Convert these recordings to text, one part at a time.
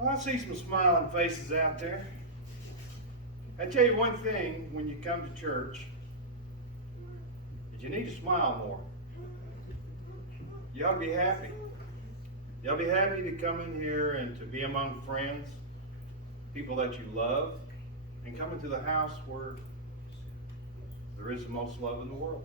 Well, I see some smiling faces out there. I tell you one thing when you come to church is you need to smile more. You ought to be happy. You ought to be happy to come in here and to be among friends, people that you love, and come into the house where there is the most love in the world.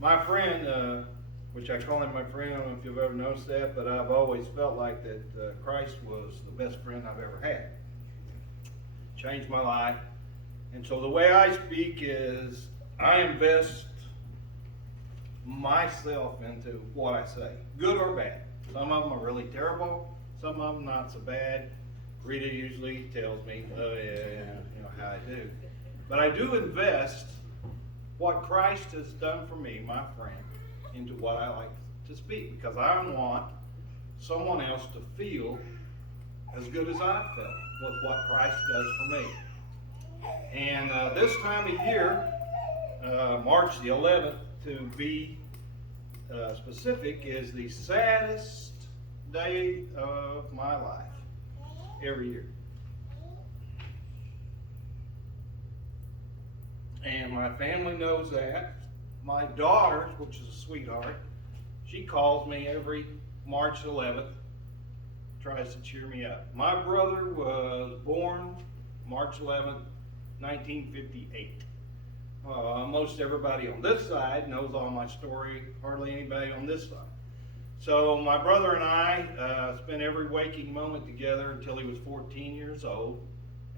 My friend, which I call him my friend, I don't know if you've ever noticed that, but I've always felt like that Christ was the best friend I've ever had. Changed my life. And so the way I speak is I invest myself into what I say, good or bad. Some of them are really terrible, some of them not so bad. Rita usually tells me, oh yeah, you know how I do. But I do invest what Christ has done for me, my friend, into what I like to speak, because I want someone else to feel as good as I felt with what Christ does for me. And this time of year, March the 11th, to be specific, is the saddest day of my life every year. And my family knows that. My daughter, which is a sweetheart, she calls me every March 11th, tries to cheer me up. My brother was born March 11th, 1958. Most everybody on this side knows all my story, hardly anybody on this side. So my brother and I spent every waking moment together until he was 14 years old.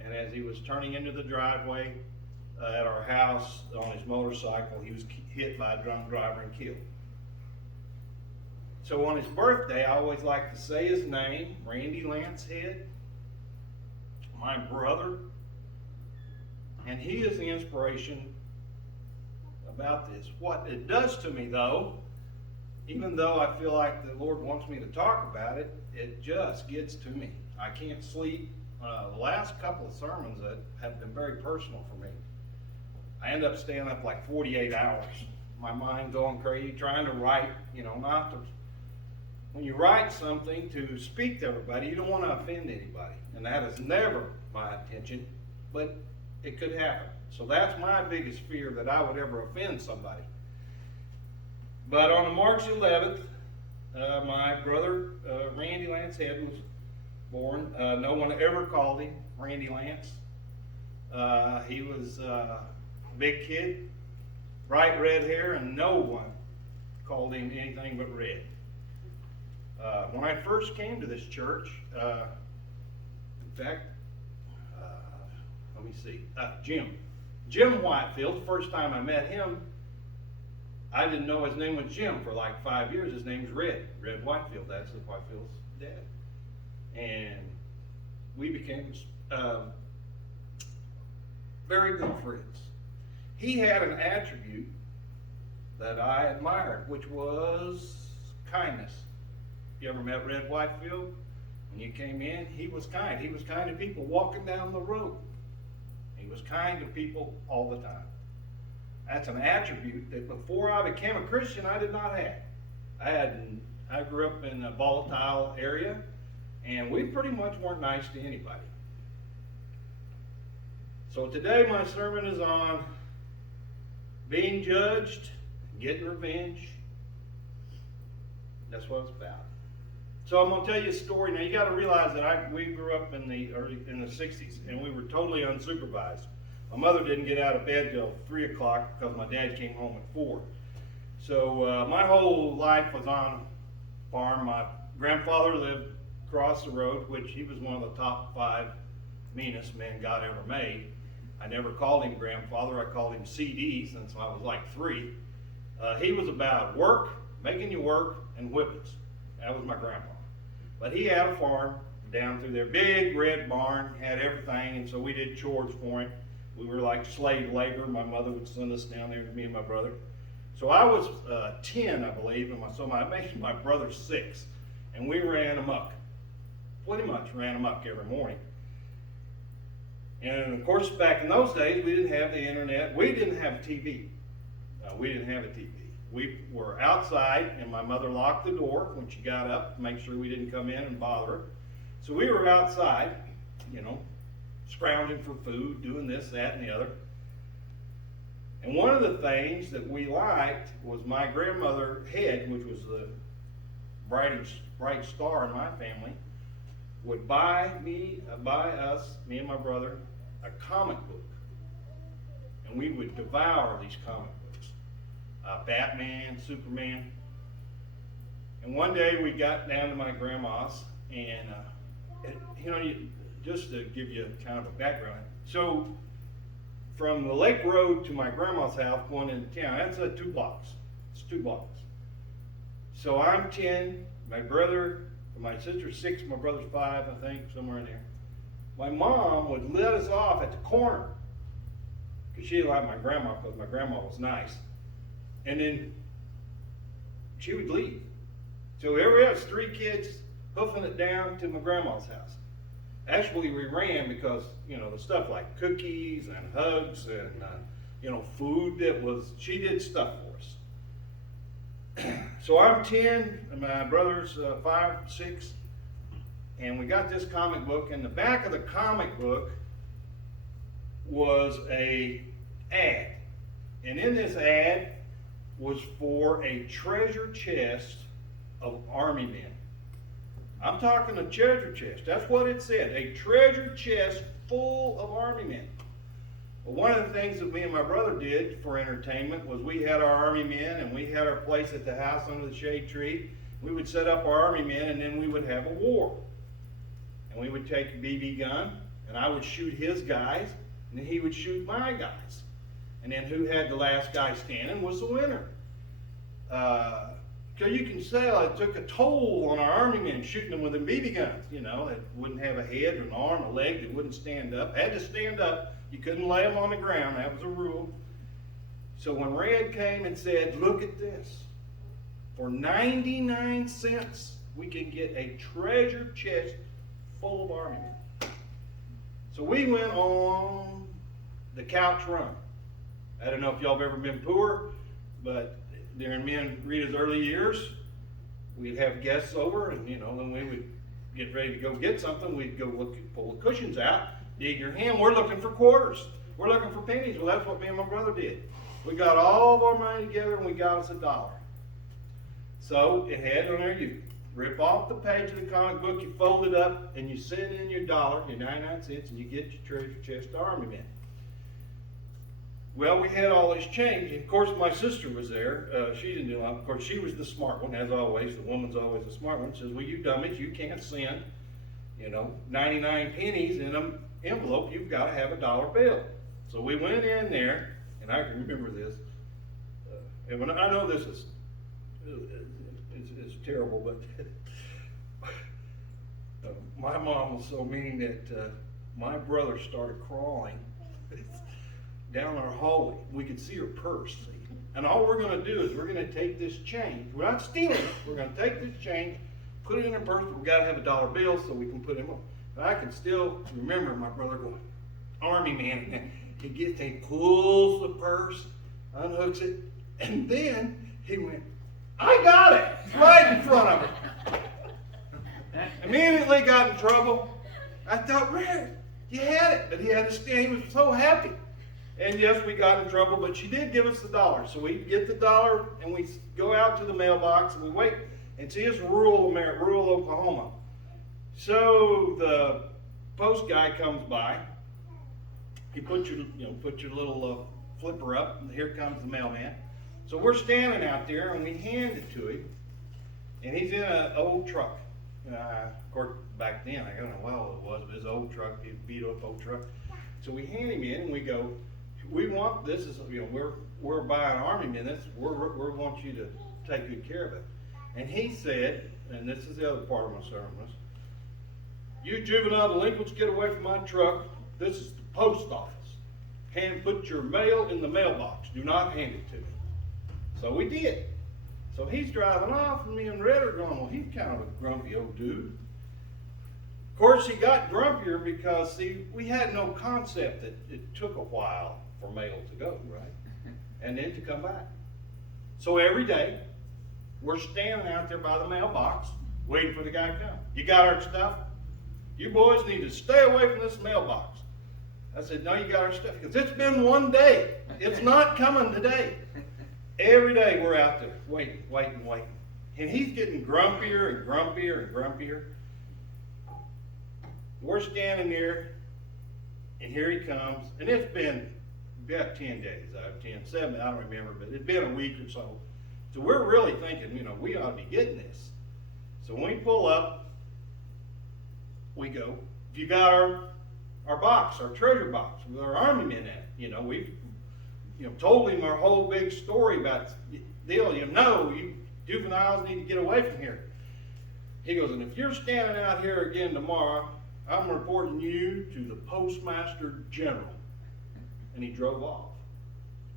And as he was turning into the driveway at our house on his motorcycle, he was hit by a drunk driver and killed. So on his birthday, I always like to say his name, Randy Lance Head, my brother. And he is the inspiration about this. What it does to me, though, even though I feel like the Lord wants me to talk about it, it just gets to me. I can't sleep. The last couple of sermons that have been very personal for me, I end up staying up like 48 hours. My mind going crazy, trying to write, not to. When you write something to speak to everybody, you don't want to offend anybody. And that is never my intention, but it could happen. So that's my biggest fear, that I would ever offend somebody. But on March 11th, my brother, Randy Lance Head, was born. No one ever called him Randy Lance. He was a big kid, bright red hair, and no one called him anything but Red. When I first came to this church, in fact, let me see, Jim Whitefield, the first time I met him, I didn't know his name was Jim for like 5 years. His name's Red Whitefield. That's Whitefield's dad. And we became very good friends. He had an attribute that I admired, which was kindness. You ever met Red Whitefield? When you came in, he was kind. He was kind to people walking down the road. He was kind to people all the time. That's an attribute that before I became a Christian, I did not have. I grew up in a volatile area, and we pretty much weren't nice to anybody. So today my sermon is on being judged, getting revenge. That's what it's about. So I'm going to tell you a story. Now you got to realize that we grew up in the 60s, and we were totally unsupervised. My mother didn't get out of bed till 3 o'clock because my dad came home at 4. So my whole life was on a farm. My grandfather lived across the road, which he was one of the top 5 meanest men God ever made. I never called him grandfather. I called him CD since I was like 3. He was about work, making you work, and whippings. That was my grandpa. But he had a farm down through there, big red barn, had everything, and so we did chores for him. We were like slave labor. My mother would send us down there, me and my brother. So I was 10, I believe, and I made my brother 6, and we ran amok. Pretty much ran amok every morning. And of course, back in those days, we didn't have the internet. We didn't have TV. We didn't have a TV. we were outside, and my mother locked the door when she got up to make sure we didn't come in and bother her. So we were outside, you know, scrounging for food, doing this, that, and the other. And one of the things that we liked was my grandmother Head, which was the bright star in my family, would buy us, me and my brother, a comic book. And we would devour these comic books. Batman, Superman. And one day we got down to my grandma's, and just to give you kind of a background. So from the Lake Road to my grandma's house going into town, that's 2 blocks. It's 2 blocks. So I'm 10, my sister's 6, my brother's 5, I think, somewhere in there. My mom would let us off at the corner because she didn't like my grandma, because my grandma was nice. And then she would leave. So there we have 3 kids hoofing it down to my grandma's house. Actually, we ran because, the stuff like cookies and hugs and, food she did stuff for us. So I'm 10, and my brother's 5, 6, and we got this comic book, and the back of the comic book was a ad. And in this ad was for a treasure chest of Army men. I'm talking a treasure chest. That's what it said. A treasure chest full of Army men. Well, one of the things that me and my brother did for entertainment was we had our Army men, and we had our place at the house under the shade tree. We would set up our Army men, and then we would have a war. And we would take a BB gun, and I would shoot his guys, and then he would shoot my guys. And then who had the last guy standing was the winner. So you can say it took a toll on our Army men shooting them with them BB guns. It wouldn't have a head or an arm, a leg that wouldn't stand up. Had to stand up. You couldn't lay them on the ground. That was a rule. So when Red came and said, look at this. For 99 cents, we can get a treasure chest full of Army men. So we went on the couch run. I don't know if y'all have ever been poor, but during me and Rita's early years, we'd have guests over, and then we would get ready to go get something. We'd go pull the cushions out, dig your hand. We're looking for quarters. We're looking for pennies. Well, that's what me and my brother did. We got all of our money together, and we got us $1. So it had on there, you rip off the page of the comic book, you fold it up, and you send in your $1, your 99 cents, and you get your treasure chest of Army men. Well, we had all this change, and of course my sister was there. She didn't do a lot. Of course, she was the smart one, as always. The woman's always the smart one. Says, well, you dummies, you can't send, 99 pennies in an envelope. You've got to have a $1 bill. So we went in there, and I can remember this. And when I know this is it's terrible, but my mom was so mean that my brother started crawling down our hallway. We could see her purse, see? And all we're going to do is we're going to take this change. We're not stealing it. We're going to take this change, put it in her purse, but we've got to have a $1 bill so we can put him on. And I can still remember my brother going, Army man, and he pulls the purse, unhooks it, and then he went, I got it! Right in front of him. Immediately got in trouble. I thought, Red, you had it. But he had to stand. He was so happy. And yes, we got in trouble, but she did give us the $1. So we get the $1, and we go out to the mailbox, and we wait. And see, it's rural Oklahoma. So the post guy comes by. He puts your little flipper up, and here comes the mailman. So we're standing out there, and we hand it to him, and he's in an old truck. Of course, back then, I don't know how old it was, but it's an old truck, a beat-up old truck. So we hand him in, and we go, we want this is we're buying Army men. We want you to take good care of it. And he said, and this is the other part of my sermon: you juvenile delinquents, get away from my truck. This is the post office. Put your mail in the mailbox. Do not hand it to me. So we did. So he's driving off, and me and Red are going, well, he's kind of a grumpy old dude. Of course, he got grumpier because, see, we had no concept that it took a while for mail to go, right? And then to come back. So every day, we're standing out there by the mailbox, waiting for the guy to come. You got our stuff? You boys need to stay away from this mailbox. I said, no, you got our stuff. Because it's been one day. It's not coming today. Every day we're out there waiting. And he's getting grumpier and grumpier and grumpier. We're standing there, and here he comes. And it's been about 10 days, 7, I don't remember, but it's been a week or so. So we're really thinking, we ought to be getting this. So when we pull up, we go, if you got our box, our treasure box with our army men in it, we've told him our whole big story about deal. You juveniles need to get away from here. He goes, and if you're standing out here again tomorrow, I'm reporting you to the Postmaster General. And he drove off.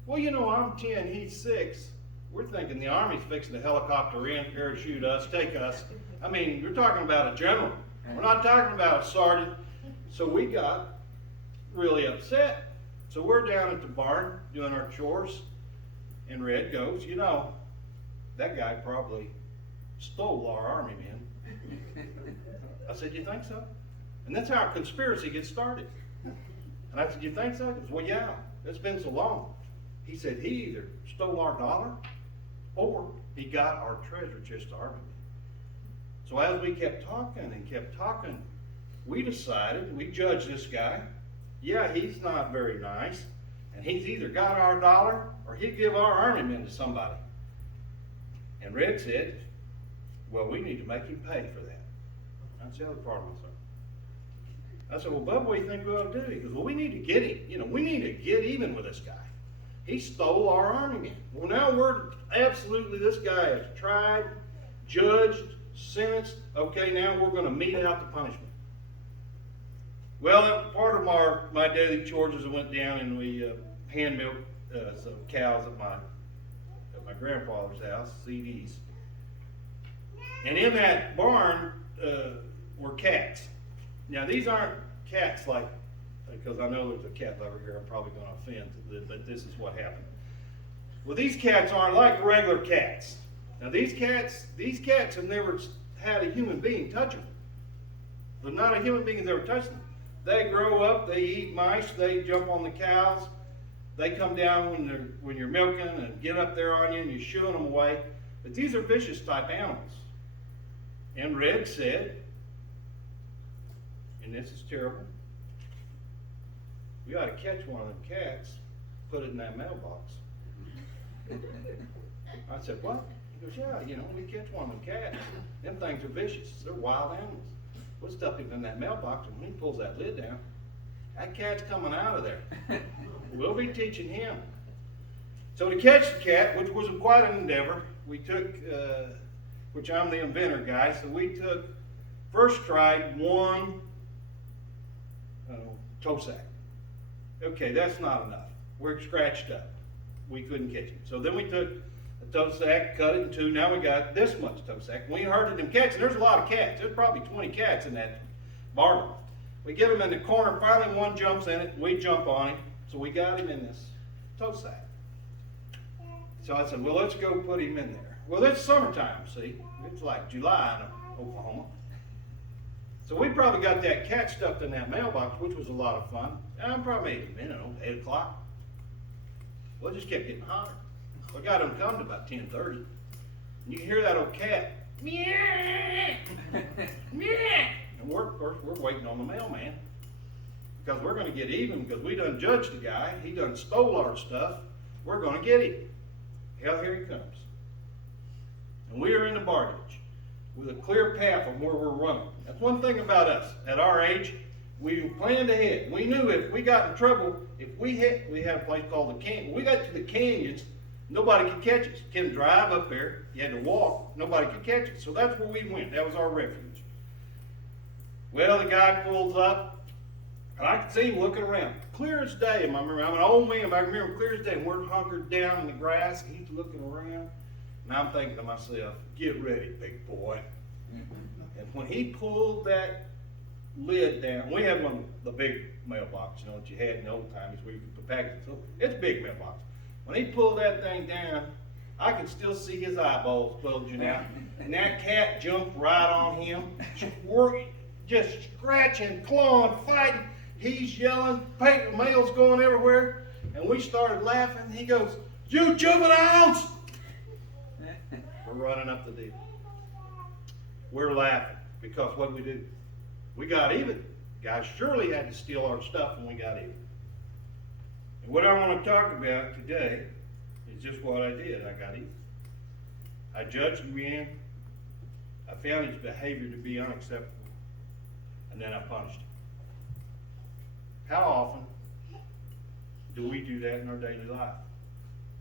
Well, I'm 10, he's 6. We're thinking the Army's fixing to helicopter in, parachute us, take us. I mean, you're talking about a general. We're not talking about a sergeant. So we got really upset. So we're down at the barn doing our chores, and Red goes, that guy probably stole our Army men. I said, you think so? And that's how a conspiracy gets started. And I said, you think so? He goes, well, yeah, it's been so long. He said he either stole our dollar or he got our treasure chest Army men. So as we kept talking, we decided, we judged this guy. Yeah, he's not very nice, and he's either got our dollar or he'd give our Army men to somebody. And Red said, well, we need to make him pay for that. That's the other part of my sermon. I said, well, Bub, what do you think we ought to do? He goes, well, we need to get him. We need to get even with this guy. He stole our Army men. Well, now this guy is tried, judged, sentenced. Okay, now we're going to mete out the punishment. Well, part of my daily chores is I went down and we hand milked some cows at my grandfather's house, CDs. And in that barn were cats. Now, these aren't cats because I know there's a cat lover here, I'm probably going to offend, but this is what happened. Well, these cats aren't like regular cats. Now, these cats have never had a human being touch them. But not a human being has ever touched them. They grow up, they eat mice, they jump on the cows, they come down when you're milking and get up there on you and you're shooing them away. But these are vicious type animals. And Red said, and this is terrible, we ought to catch one of them cats, put it in that mailbox. I said, what? He goes, yeah, we catch one of them cats. Them things are vicious. They're wild animals. We'll stuff him in that mailbox, and when he pulls that lid down, that cat's coming out of there. We'll be teaching him. So to catch the cat, which was quite an endeavor, we took, which I'm the inventor guy, so we first tried one toe sack. Okay, that's not enough. We're scratched up. We couldn't catch him. So then we took a toe sack, cut it in two. Now we got this much toe sack. We herded them cats, and there's a lot of cats. There's probably 20 cats in that barn. We get them in the corner. Finally, one jumps in it, and we jump on him. So we got him in this toe sack. So I said, well, let's go put him in there. Well, it's summertime, see? It's like July in Oklahoma. So we probably got that cat stuffed in that mailbox, which was a lot of fun. And probably, 8 o'clock. Well, it just kept getting hotter. We got him coming to about 10:30. And you can hear that old cat, meow, meow. And we're waiting on the mailman. Because we're going to get even, because we done judged the guy. He done stole our stuff. We're going to get him. Hell, here he comes. And we are in the bardage with a clear path of where we're running. That's one thing about us. At our age, we planned ahead. We knew if we got in trouble, we had a place called the canyon. When we got to the canyons, nobody could catch us. You couldn't drive up there. You had to walk. Nobody could catch us. So that's where we went. That was our refuge. Well, the guy pulls up, and I could see him looking around. Clear as day. I'm an old man, but I remember clear as day. And we're hunkered down in the grass, and he's looking around. And I'm thinking to myself, get ready, big boy. And when he pulled that lid down, we had the big mailbox, that you had in the old times where you could put packages. So it's a big mailbox. When he pulled that thing down, I could still see his eyeballs bulging out. And that cat jumped right on him, just scratching, clawing, fighting. He's yelling, paper mail's going everywhere. And we started laughing. He goes, "You juveniles!" We're running up the deal. We're laughing because what did we do? We got even. Guys surely had to steal our stuff when we got even. And what I want to talk about today is just what I did. I got even. I judged the man. I found his behavior to be unacceptable. And then I punished him. How often do we do that in our daily life?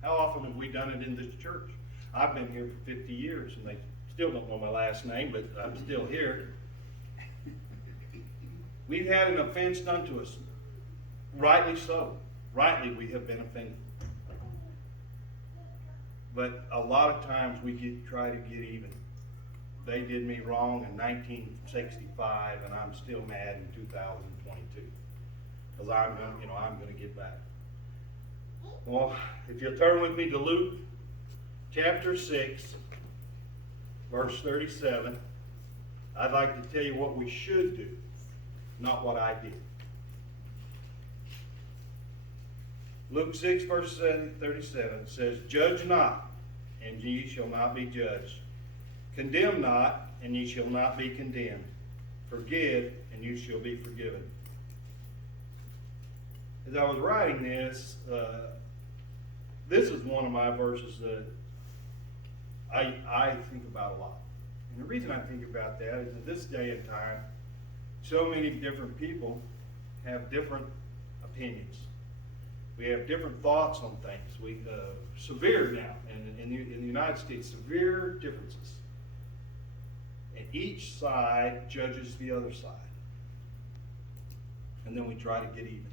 How often have we done it in this church? I've been here for 50 years, and they still don't know my last name, but I'm still here. We've had an offense done to us. Rightly so. Rightly we have been offended. But a lot of times we try to get even. They did me wrong in 1965, and I'm still mad in 2022. Because I'm going to get back. Well, if you'll turn with me to Luke chapter 6, verse 37, I'd like to tell you what we should do, not what I did. Luke 6, verse 37 says, "Judge not, and ye shall not be judged. Condemn not, and ye shall not be condemned. Forgive, and you shall be forgiven." As I was writing this, this is one of my verses that I think about a lot. And the reason I think about that is in this day and time, so many different people have different opinions. We have different thoughts on things. We severe now, in the United States, severe differences. And each side judges the other side. And then we try to get even.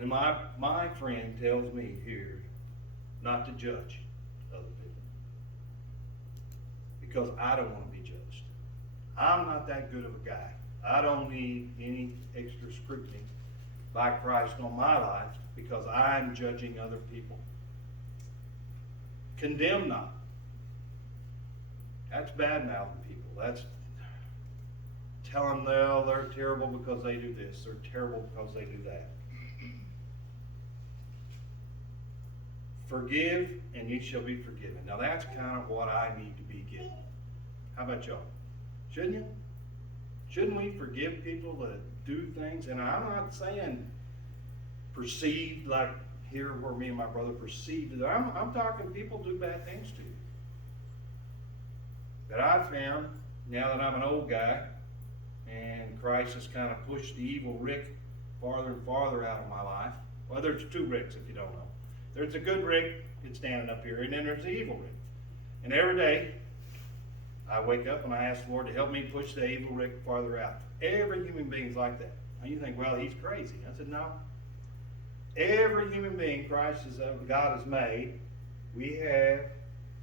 And my friend tells me here not to judge other people. Because I don't want to be judged. I'm not that good of a guy. I don't need any extra scrutiny by Christ on my life because I'm judging other people. Condemn not. That's bad-mouthing people. That's telling them they're terrible because they do this. They're terrible because they do that. Forgive, and ye shall be forgiven. Now that's kind of what I need to be getting. How about y'all? Shouldn't you? Shouldn't we forgive people that do things? And I'm not saying perceived like here where me and my brother perceived it. I'm talking people do bad things to you. That I've found, now that I'm an old guy, and Christ has kind of pushed the evil Rick farther and farther out of my life. Well, there's two Ricks if you don't know. There's a good Rick that's standing up here, and then there's the evil Rick. And every day, I wake up and I ask the Lord to help me push the evil Rick farther out. Every human being's like that. Now you think, well, he's crazy. I said, no. Every human being God has made, we have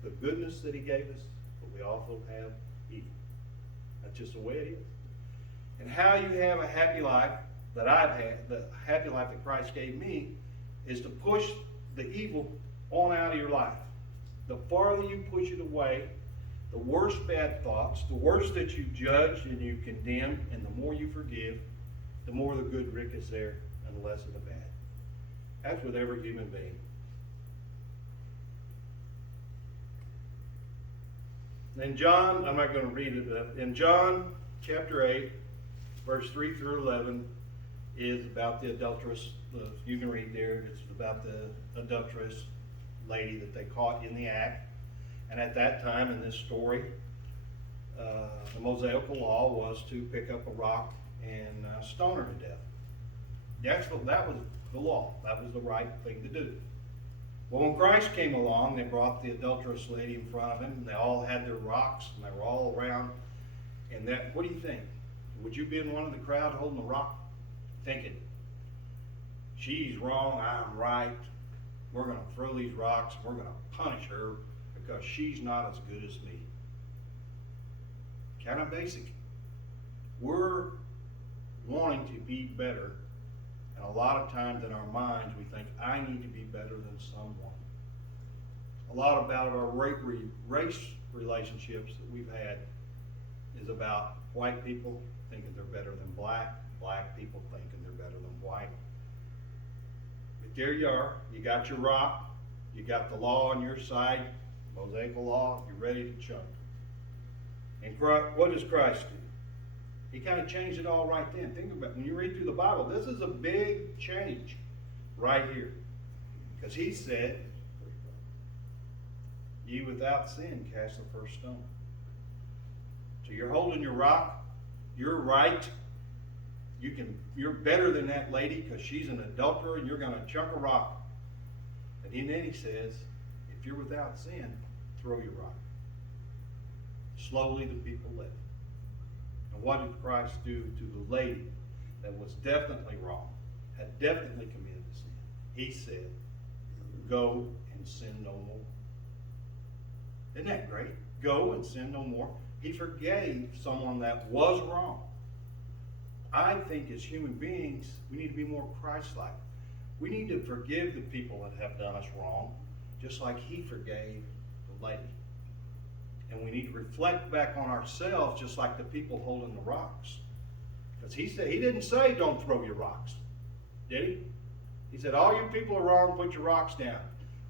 the goodness that he gave us, but we also have evil. That's just the way it is. And how you have a happy life that I've had, the happy life that Christ gave me, is to push the evil on out of your life. The farther you push it away, the worse bad thoughts, the worse that you judge and you condemn, and the more you forgive, the more the good Rick is there and the less of the bad. That's with every human being. In John, I'm not going to read it, but in John chapter 8, verse 3 through 11, is about the adulteress. You can read there. It's about the adulteress lady that they caught in the act. And at that time in this story, the Mosaical law was to pick up a rock and stone her to death. That was the law. That was the right thing to do. Well, when Christ came along, they brought the adulterous lady in front of him, and they all had their rocks, and they were all around. And what do you think? Would you be in one of the crowd holding a rock, thinking, she's wrong, I'm right, we're going to throw these rocks, we're going to punish her because she's not as good as me? Kind of basic. We're wanting to be better, and a lot of times in our minds we think, I need to be better than someone. a lot about our race relationships that we've had is about white people thinking they're better than black people thinking they're better than white. But there you are, you got your rock, you got the law on your side, Mosaical law, you're ready to chunk. And what does Christ do? He kind of changed it all right then. Think about it. When you read through the Bible, this is a big change right here. Because he said, ye without sin cast the first stone. So you're holding your rock, you're right. You're better than that lady because she's an adulterer and you're going to chunk a rock. And then he says, if you're without sin, throw your rock. Slowly the people left. And what did Christ do to the lady that was definitely wrong, had definitely committed sin? He said, go and sin no more. Isn't that great? Go and sin no more. He forgave someone that was wrong. I think as human beings, we need to be more Christ-like. We need to forgive the people that have done us wrong, just like he forgave the lady. And we need to reflect back on ourselves, just like the people holding the rocks. Because he didn't say don't throw your rocks, did he? He said, all you people are wrong, put your rocks down.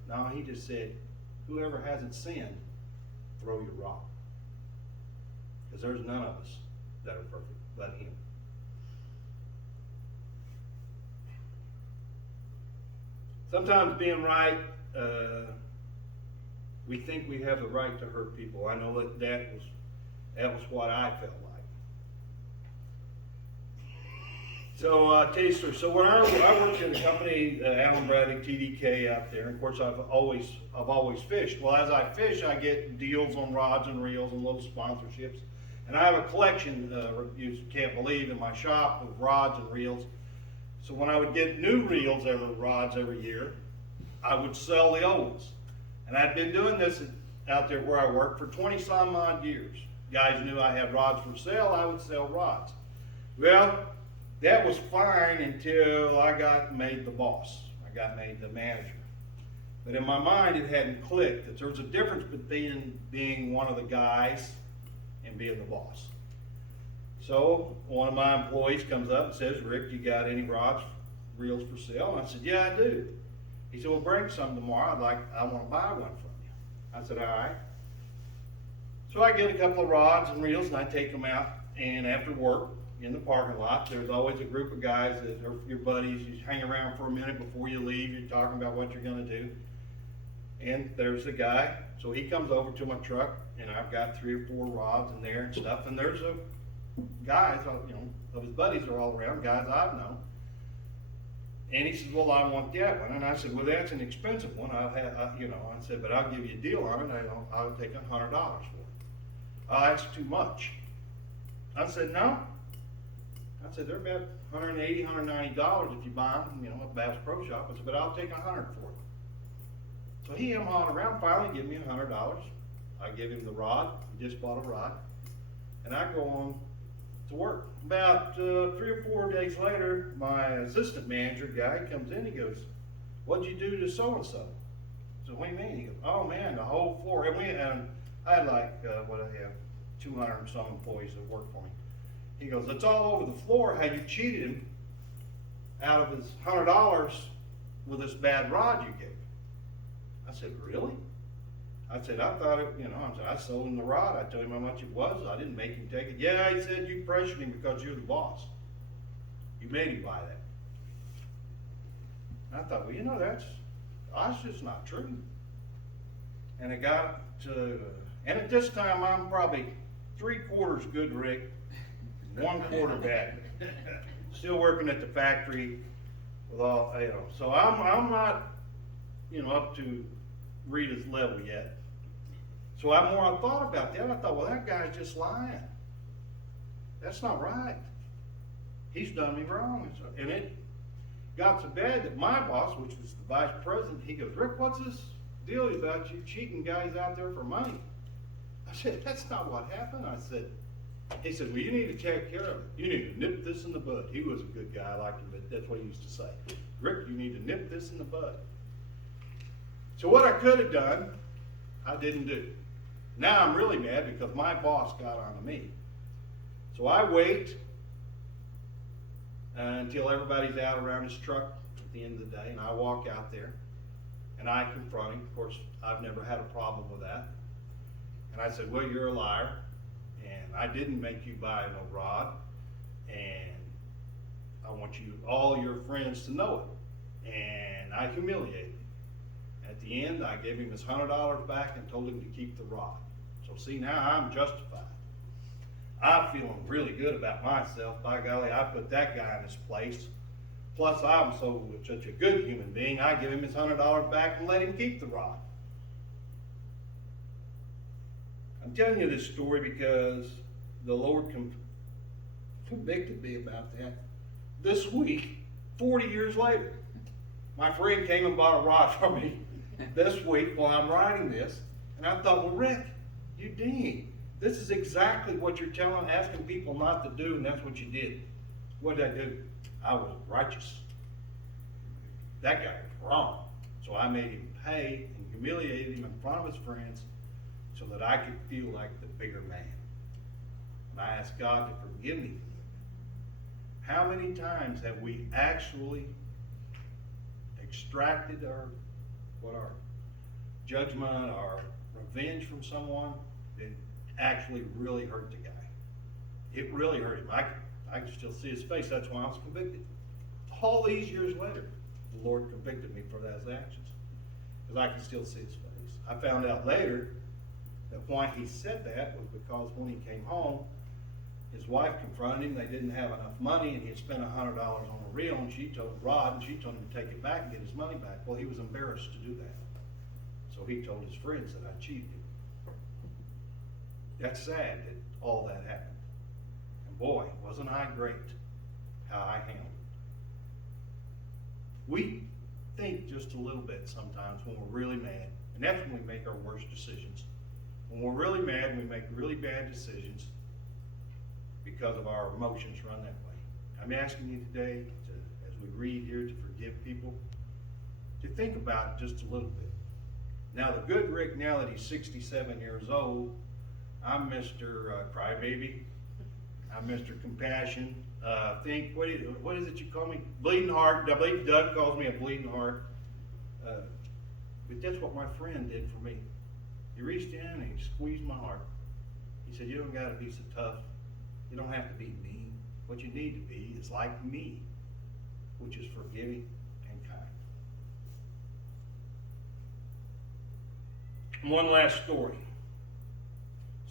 No, he just said, whoever hasn't sinned, throw your rock. Because there's none of us that are perfect but him. Sometimes being right, we think we have the right to hurt people. I know that was what I felt like. So I'll tell you a story. So when I worked in a company, Allen Bradley, TDK out there, and of course I've always fished. Well, as I fish, I get deals on rods and reels and little sponsorships. And I have a collection, you can't believe, in my shop of rods and reels. So when I would get new rods every year, I would sell the old ones. And I'd been doing this out there where I worked for 20 some odd years. Guys knew I had rods for sale, I would sell rods. Well, that was fine until I got made the boss. I got made the manager. But in my mind, it hadn't clicked that there's a difference between being one of the guys and being the boss. So one of my employees comes up and says, Rick, you got any rods, reels for sale? And I said, yeah, I do. He said, well, bring some tomorrow. I want to buy one from you. I said, all right. So I get a couple of rods and reels and I take them out. And after work in the parking lot, there's always a group of guys that are your buddies. You hang around for a minute before you leave. You're talking about what you're going to do. And there's the guy. So he comes over to my truck and I've got 3 or 4 rods in there and stuff. And there's guys, of his buddies are all around, guys I've known. And he says, well, I want that one. And I said, well, that's an expensive one. I said, but I'll give you a deal on it. I'll take $100 for it. Oh, that's too much. I said, no. I said, they're about $180, $190 if you buy them, at Bass Pro Shop. I said, but I'll take $100 for it. So he hauling around, finally give me $100. I give him the rod. He just bought a rod. And I go on to work. About 3 or 4 days later, my assistant manager guy comes in. He goes, what'd you do to so-and-so? So what do you mean? He goes, oh man, the whole floor. And I had like, 200 and some employees that work for me. He goes, it's all over the floor how you cheated him out of his $100 with this bad rod you gave. I said, really? I said, I thought it, I sold him the rod. I told him how much it was. I didn't make him take it. Yeah, he said you pressured him because you're the boss. You made him buy that. And I thought, well, that's just not true. And it got to, and at this time, I'm probably 3/4 good Rick, 1/4 bad. Still working at the factory with all, so I'm not, up to Rita's level yet. So I thought about that. I thought, well, that guy's just lying. That's not right. He's done me wrong. And it got so bad that my boss, which was the vice president, he goes, Rick, what's this deal about you cheating guys out there for money? I said, that's not what happened. He said, well, you need to take care of it. You need to nip this in the bud. He was a good guy. I liked him, but that's what he used to say. Rick, you need to nip this in the bud. So what I could have done I didn't do. Now I'm really mad because my boss got on to me. So I wait until everybody's out around his truck at the end of the day, and I walk out there and I confront him. Of course, I've never had a problem with that. And I said, well, you're a liar, and I didn't make you buy no rod, and I want you, all your friends, to know it. And I humiliated him. At the end, I gave him his $100 back and told him to keep the rod. So see, now I'm justified. I'm feeling really good about myself. By golly, I put that guy in his place. Plus, I'm such a good human being, I give him his $100 back and let him keep the rod. I'm telling you this story because the Lord convicted me about that. This week, 40 years later, my friend came and bought a rod from me this week while I'm writing this, and I thought, well, Rick, you dang, this is exactly what you're asking people not to do, and that's what you did. What did I do? I was righteous. That guy was wrong. So I made him pay and humiliated him in front of his friends so that I could feel like the bigger man. And I asked God to forgive me. How many times have we actually extracted our judgment, our revenge from someone that actually really hurt the guy? It really hurt him. I can still see his face. That's why I was convicted. All these years later, the Lord convicted me for those actions, because I can still see his face. I found out later that why he said that was because when he came home, his wife confronted him. They didn't have enough money, and he had spent $100 on a reel, and she told Rod, and she told him to take it back and get his money back. Well, he was embarrassed to do that. So he told his friends that I cheated him. That's sad that all that happened. And boy, wasn't I great how I handled it. We think just a little bit sometimes when we're really mad, and that's when we make our worst decisions. When we're really mad, we make really bad decisions because of our emotions run that way. I'm asking you today, as we read here, to forgive people, to think about it just a little bit. Now, the good Rick, now that he's 67 years old, I'm Mr. Crybaby. I'm Mr. Compassion. What is it you call me? Bleeding heart. I believe Doug calls me a bleeding heart. But that's what my friend did for me. He reached in and he squeezed my heart. He said, you don't got to be so tough. You don't have to be mean. What you need to be is like me, which is forgiving and kind. One last story.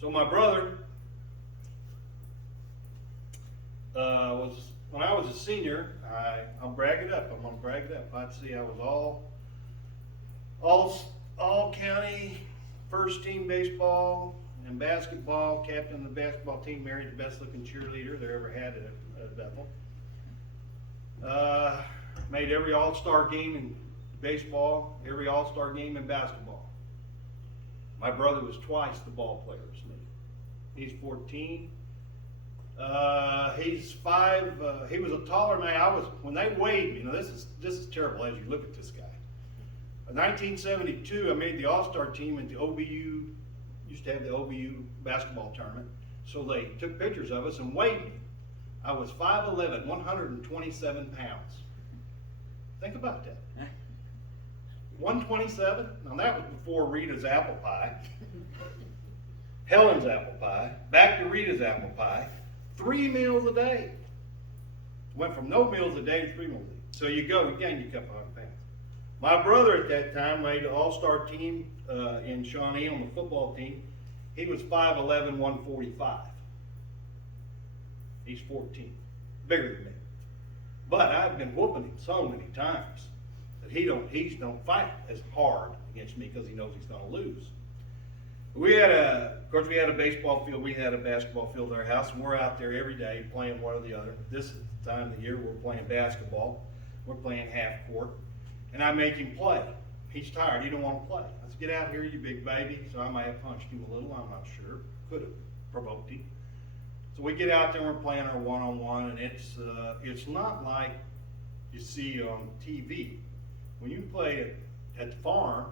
So my brother when I was a senior, I'll brag it up. I'm going to brag it up. I'd see I was all county first team baseball and basketball, captain of the basketball team, married the best looking cheerleader there ever had at Bethel. Made every all-star game in baseball, every all-star game in basketball. My brother was twice the ball player as me. He's 14. He's 5. He was a taller man. When they weighed me. Now this is terrible as you look at this guy. In 1972, I made the All-Star team at the OBU. Used to have the OBU basketball tournament. So they took pictures of us and weighed me. I was 5'11", 127 pounds. Think about that. 127. Now that was before Rita's apple pie. Helen's apple pie. Back to Rita's apple pie. 3 meals a day. Went from no meals a day to 3 meals a day. So you gain a couple hundred pounds. My brother at that time made the all-star team in Shawnee on the football team. He was 5'11", 145. He's 14. Bigger than me. But I've been whooping him so many times that he don't fight as hard against me because he knows he's going to lose. We had a baseball field, we had a basketball field at our house, and we're out there every day playing one or the other. This is the time of the year we're playing basketball. We're playing half court, and I make him play. He's tired, he don't want to play. I said, get out here, you big baby. So I might have punched him a little, I'm not sure. Could have provoked him. So we get out there and we're playing our one-on-one, and it's not like you see on TV. When you play at the farm,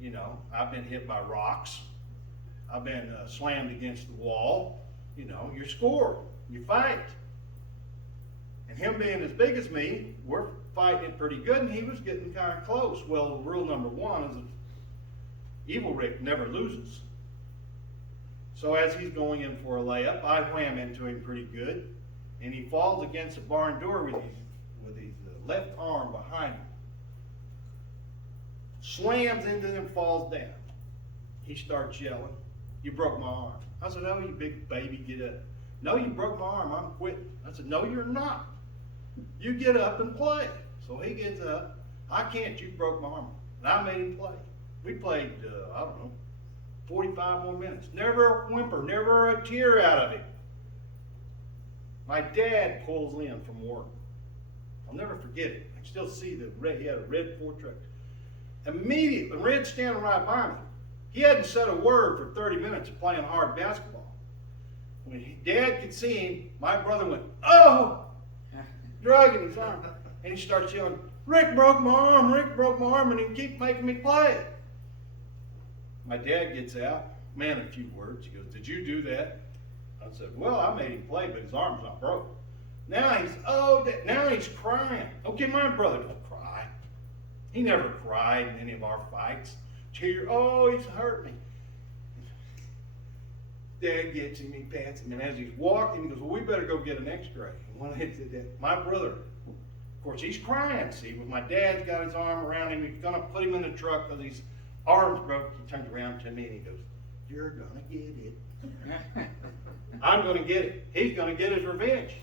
You know, I've been hit by rocks. I've been slammed against the wall. You know, you're scored. You fight. And him being as big as me, we're fighting it pretty good, and he was getting kind of close. Well, rule number one is that evil Rick never loses. So as he's going in for a layup, I wham into him pretty good, and he falls against a barn door with his left arm behind him. Slams into him, falls down. He starts yelling, "You broke my arm." I said, "Oh, you big baby, get up." "No, you broke my arm, I'm quitting." I said, "No, you're not. You get up and play." So he gets up. "I can't, you broke my arm." And I made him play. We played, I don't know, 45 more minutes. Never a whimper, never a tear out of him. My dad pulls in from work. I'll never forget it. I can still see the red, he had a red Ford truck. Immediately, Red's standing right by me. He hadn't said a word for 30 minutes of playing hard basketball. When Dad could see him, my brother went, "Oh!" dragging his arm. And he starts yelling, "Rick broke my arm, Rick broke my arm," and he keep making me play. My dad gets out, man, a few words. He goes, "Did you do that?" I said, "Well, I made him play, but his arm's not broke." Now he's crying. Okay, my brother don't cry. He never cried in any of our fights. Cheer, "Oh, he's hurt me." Dad gets him, he pats him, and as he's walking, he goes, "Well, we better go get an x-ray." And when I did that, my brother, of course, he's crying, see, but my dad's got his arm around him. He's gonna put him in the truck because his arm's broke. He turns around to me and he goes, "You're gonna get it." I'm gonna get it. He's gonna get his revenge.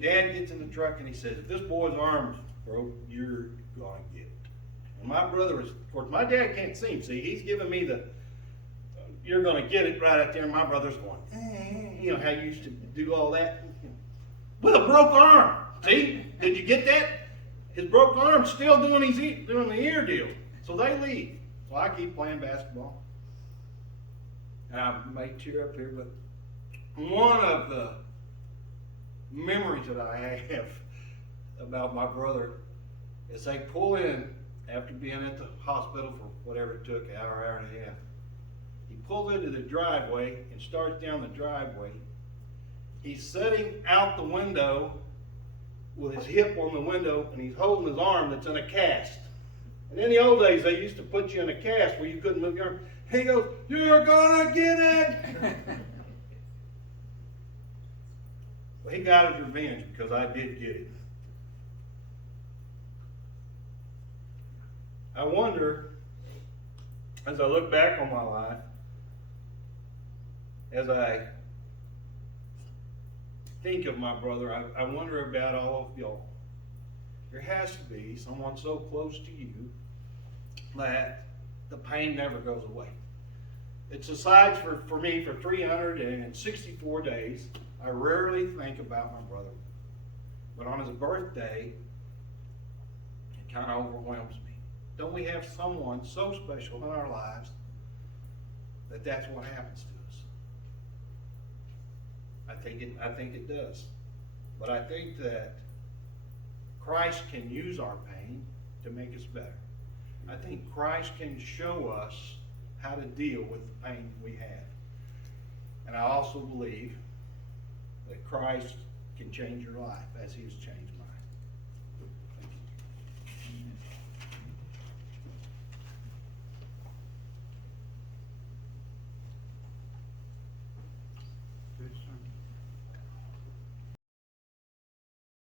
Dad gets in the truck and he says, "If this boy's arm's broke, you're gonna get it." And my brother is, of course, my dad can't see him. See, he's giving me the, "You're gonna get it" right out there. And my brother's going, you know how you used to do all that with a broke arm. See, did you get that? His broke arm's still doing the ear deal. So they leave. So I keep playing basketball. And I may tear up here, but one of the memories that I have about my brother is they pull in after being at the hospital for whatever it took, hour and a half. He pulls into the driveway and starts down the driveway. He's sitting out the window with his hip on the window, and he's holding his arm that's in a cast. And in the old days, they used to put you in a cast where you couldn't move your arm. He goes, "You're gonna get it!" Well, he got his revenge because I did get it. I wonder, as I look back on my life, as I think of my brother, I wonder about all of y'all. There has to be someone so close to you that the pain never goes away. It subsides for me for 364 days. I rarely think about my brother. But on his birthday, it kind of overwhelms me. Don't we have someone so special in our lives that that's what happens to us? I think it does. But I think that Christ can use our pain to make us better. I think Christ can show us how to deal with the pain we have. And I also believe that Christ can change your life as He has changed mine.